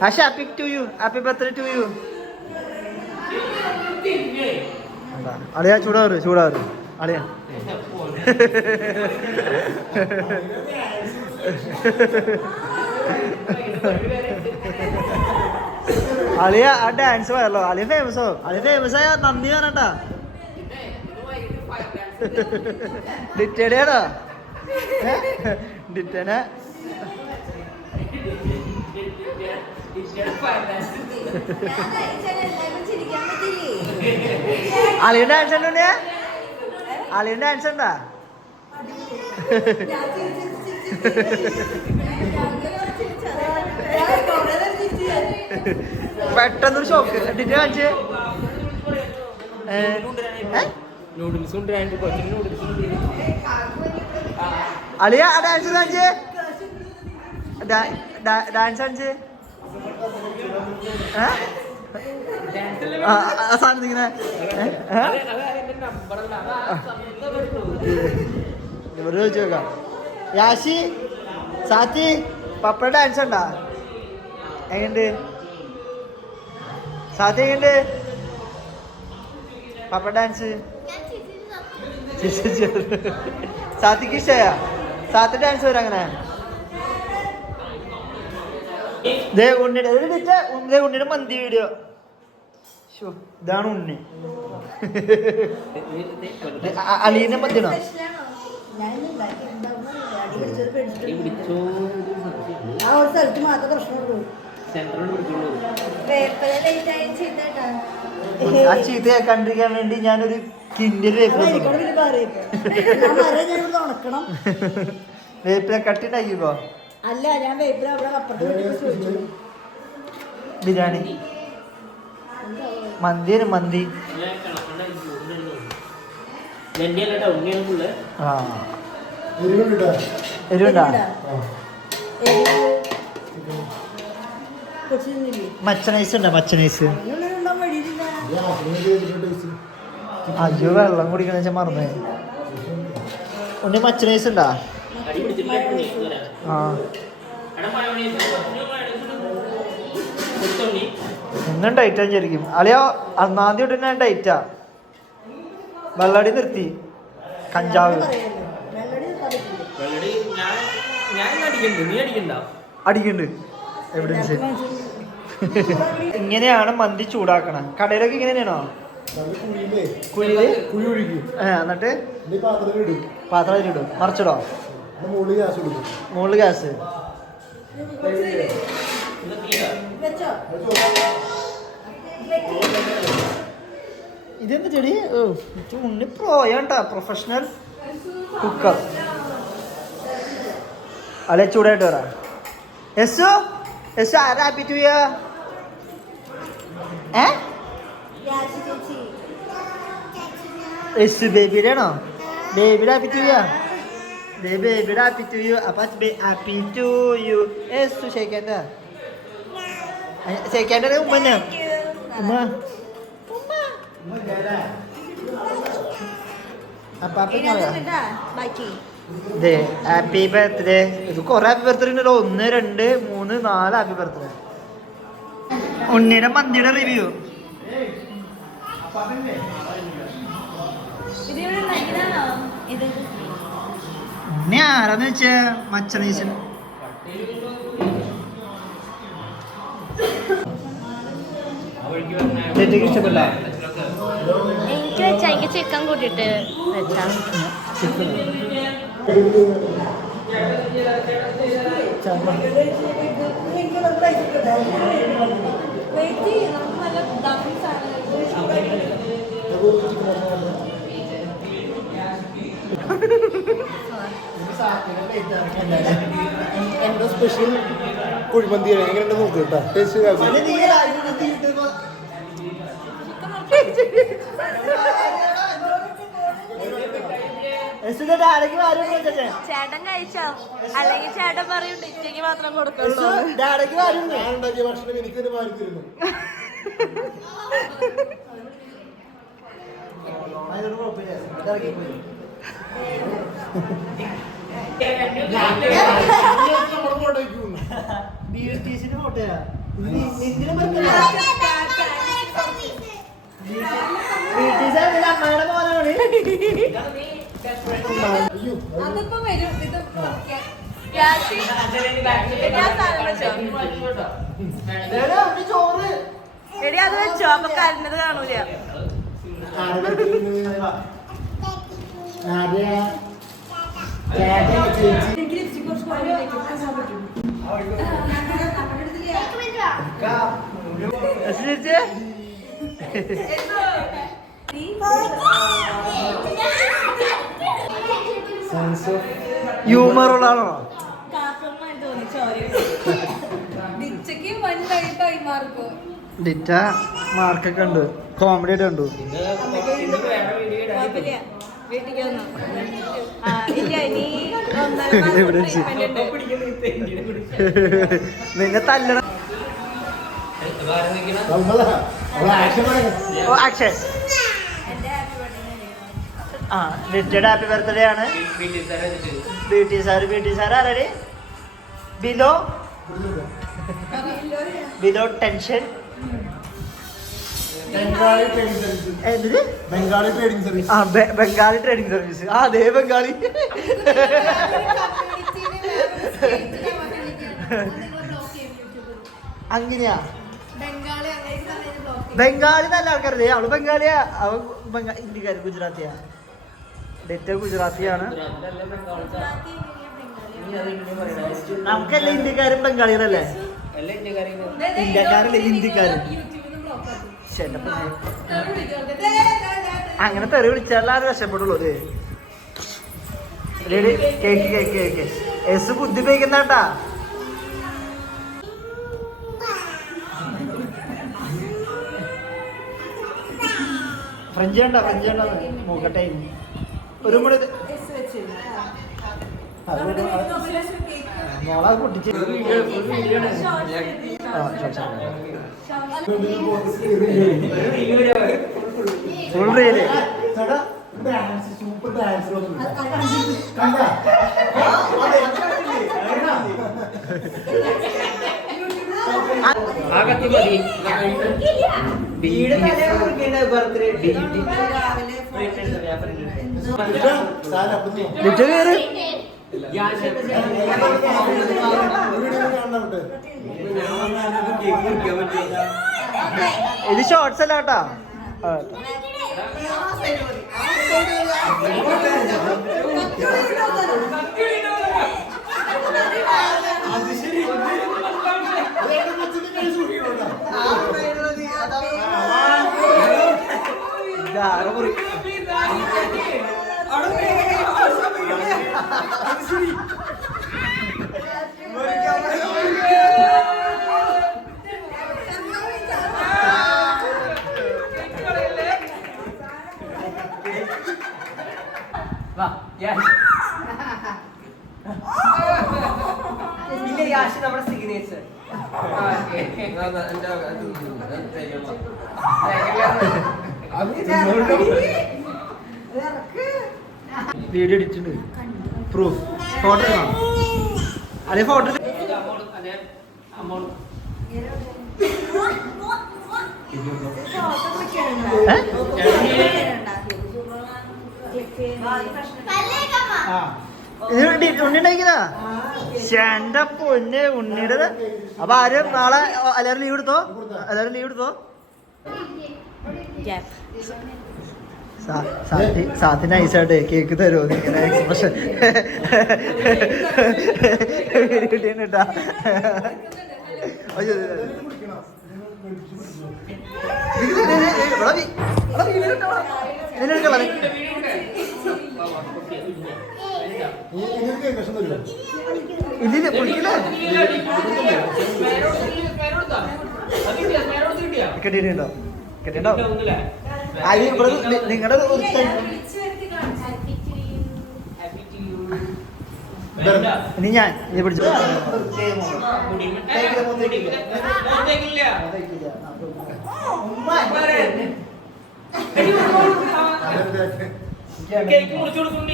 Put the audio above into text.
Asha, happy to you. Happy birthday to you. അളിയാ ചൂടാറ് അളിയാ. അളിയ ആ ഡാൻസ് പോയല്ലോ. അളിയ ഫേമസ് ആയ നന്ദി പറഞ്ഞട്ടാ. ഡിറ്റേടാ ഡിറ്റേനെ അളിയ ഡാൻസ് ഉണ്ടോ? അളിയ ഡാൻസ് ഉണ്ടാ? പെട്ടെന്നൊരു ഷോക്ക് ഡിറ്റേ കാണിച്ച്. അളിയ ആ ഡാൻസ് കാണിച്ച്. ഡാൻസ് കാണിച്ച്. സാധനം ഇങ്ങനെ ഇവര് ചോദിച്ചു നോക്കാം. യാശി സാത്തി പപ്പ ഡാൻസ് ഉണ്ടാ? എങ്ങണ്ട് സാത്തി? എങ്ങണ്ട് പപ്പ ഡാൻസ്? സാത്തിക്ക് ഇഷ്ടമായ? സാത്തി ഡാൻസ് വരും അങ്ങനെ. ഉണ്ണിയുടെ മന്തി വീഡിയോ. ഇതാണ് ഉണ്ണി. അലീനെ മന്തിയാണോ? ആ ചീത്ത കണ്ടിരിക്കാൻ വേണ്ടി ഞാനൊരു കിൻഡിൽ വേപ്പില കട്ടിണ്ടാക്കിക്കോ. അല്ല, ഞാൻ ബിരിയാണി മന്തിയാണ് മന്തി. എരിവുണ്ടാ? മച്ചനൈസ് ഉണ്ടോ? മച്ചനൈസ്. അയ്യോ വെള്ളം കുടിക്കണ വെച്ചാൽ മറന്നേ. ഉണ്ണി മച്ചനൈസ് ഉണ്ടാ? ആ എന്നും ഡയറ്റാ ശരിക്കും. അളിയ ഒന്നാം തീയതി തൊട്ട് ഞാൻ ഡയറ്റാ. വെള്ളടി നിർത്തി. കഞ്ചാവ് അടിക്കണ്ട്. എവിഡൻസ്. ഇങ്ങനെയാണ് മന്തി ചൂടാക്കണം. കടയിലൊക്കെ ഇങ്ങനെയാണോ? കുഴിയില് എന്നിട്ട് പാത്രത്തിലിടും. മറിച്ചിടോ? മുകളിൽ ഗ്യാസ്. ഇതെന്താ ചെടി? ഉണ്ണി പ്രോയാണ്ടാ, പ്രൊഫഷണൽ കുക്കർ. അല്ലെ ചൂടായിട്ട് വരാ. യെസ് ആരാ ഹാപ്പി ടു യു? യെസ് ബേബിയുടെ ആണോ? ബേബിയുടെ ഹാപ്പി ടു യു. ബേബിയുടെ ഹാപ്പി ടു യു. അപ്പൊ ഹാപ്പി ടു യു. യെസ് ഷേക്കേണ്ട ഷേക്കേണ്ട ഉമ്മന്നെ. ഉമ്മ അപ്പൊ ഹാപ്പി ബർത്ത്ഡേ. ഇത് കൊറേ ഹാപ്പി ബർത്ത്ഡേ ഉണ്ടല്ലോ. 1 2 3 4 ഹാപ്പി ബർത്ത്ഡേ. ഉണ്ണിയുടെ മന്തിയുടെ റിവ്യൂ. ഉണ്ണി ആരാന്ന് വെച്ചാ മച്ചനീശൻ. ഇഷ്ടപ്പെട്ട? എനിക്ക് വെച്ചാ എനിക്ക് ചിക്കൻ കൂട്ടിട്ട് വെച്ചാ എന്തോ സ്പെഷ്യൽ കുഴിമന്തി എങ്ങനെയുണ്ട് നോക്ക് കേട്ടോ. ടേസ്റ്റ് ചേട്ടൻ കഴിച്ചോ? അല്ലെങ്കിൽ ചേട്ടൻ പറയും ഡിറ്റയ്ക്ക് മാത്രം കൊടുക്കുള്ളൂ. ഞാനുണ്ടാക്കിയ ഭക്ഷണം എനിക്ക് തന്നെ മാറിത്തരുന്നു. ഫോട്ടോയാ അമ്മയുടെ മോനാണ്. അതിപ്പോ വരും ഇത് യാസി ഞാൻ സാധനം വെച്ചോ ചോറ് എടി അത് വെച്ചോ അപ്പൊ കരഞ്ഞത് കാണൂല ഹ്യൂമർ ഉള്ളതാണോ? ഡിറ്റ മാർക്കൊക്കെ ഉണ്ട്, കോമഡി ആയിട്ട് കണ്ടു. നിന്നെ തല്ലണം. ആക്ഷൻ. ആ ഡിറ്റയുടെ ഹാപ്പി ബർത്ത്ഡേ ആണ്. ബ്യൂട്ടി സാർ ആരടി? Below tension. Bengali training service. എന്തിന്? Bengali training service. ആ ബംഗാളി ട്രെയിനിങ് സർവീസ്. ആ അതേ ബംഗാളി. അങ്ങനെയാ ബംഗാളി നല്ല ആൾക്കാരല്ലേ? അവള് ബംഗാളിയാ. അവൻ ഇന്ത്യക്കാര് ഗുജറാത്തിയാ. ഡെറ്റ ഗുജറാത്തിയാണ്. നമുക്കല്ലേ ഇന്ത്യക്കാരും ബംഗാളികളല്ലേ? ഇന്ത്യക്കാരല്ലേ ഹിന്ദിക്കാരും. അങ്ങനെ തെറി വിളിച്ചാലും ആരും രക്ഷപ്പെടുള്ളൂ. കേക്ക് എസ് ബുദ്ധി ഉപയോഗിക്കുന്നാട്ടാ. ഫ്രഞ്ച് കണ്ടോ? നോക്കട്ടെ ഒരു കൂടെ മോളെ പൊട്ടിച്ച് ഫുൾ റീല്. Super dance. ഇത് ഷോർട്സ് അല്ല കേട്ടാ. ഇല്ല യാഷ് നമ്മുടെ സിഗ്നേച്ചർ വീഡിയോ എഡിറ്റുണ്ട്. പ്രൂഫ് ഫോട്ടോ കാണാം. അല്ലെ ഫോട്ടോ ഉണ്ണിണ്ടാക്കിയതാ. എന്റെ പൊന്നെ ഉണ്ണിയുടെ. അപ്പൊ ആരും നാളെ എല്ലാവരും ലീവ് എടുത്തോ. സാത്തി നൈസായിട്ട് കേക്ക് തരുമോ? ഇങ്ങനെ എക്സ്പ്രഷൻ കിട്ടിട്ടാ. ഇതില് കുളിക്കില്ലേ? കിട്ടിയിട്ടുണ്ടോ? അത് ഇവിടെ നിങ്ങളുടെ ഇനി ഞാൻ ഇത് പിടിച്ചു. കേക്ക് മുറിച്ചു കൊടുക്കും.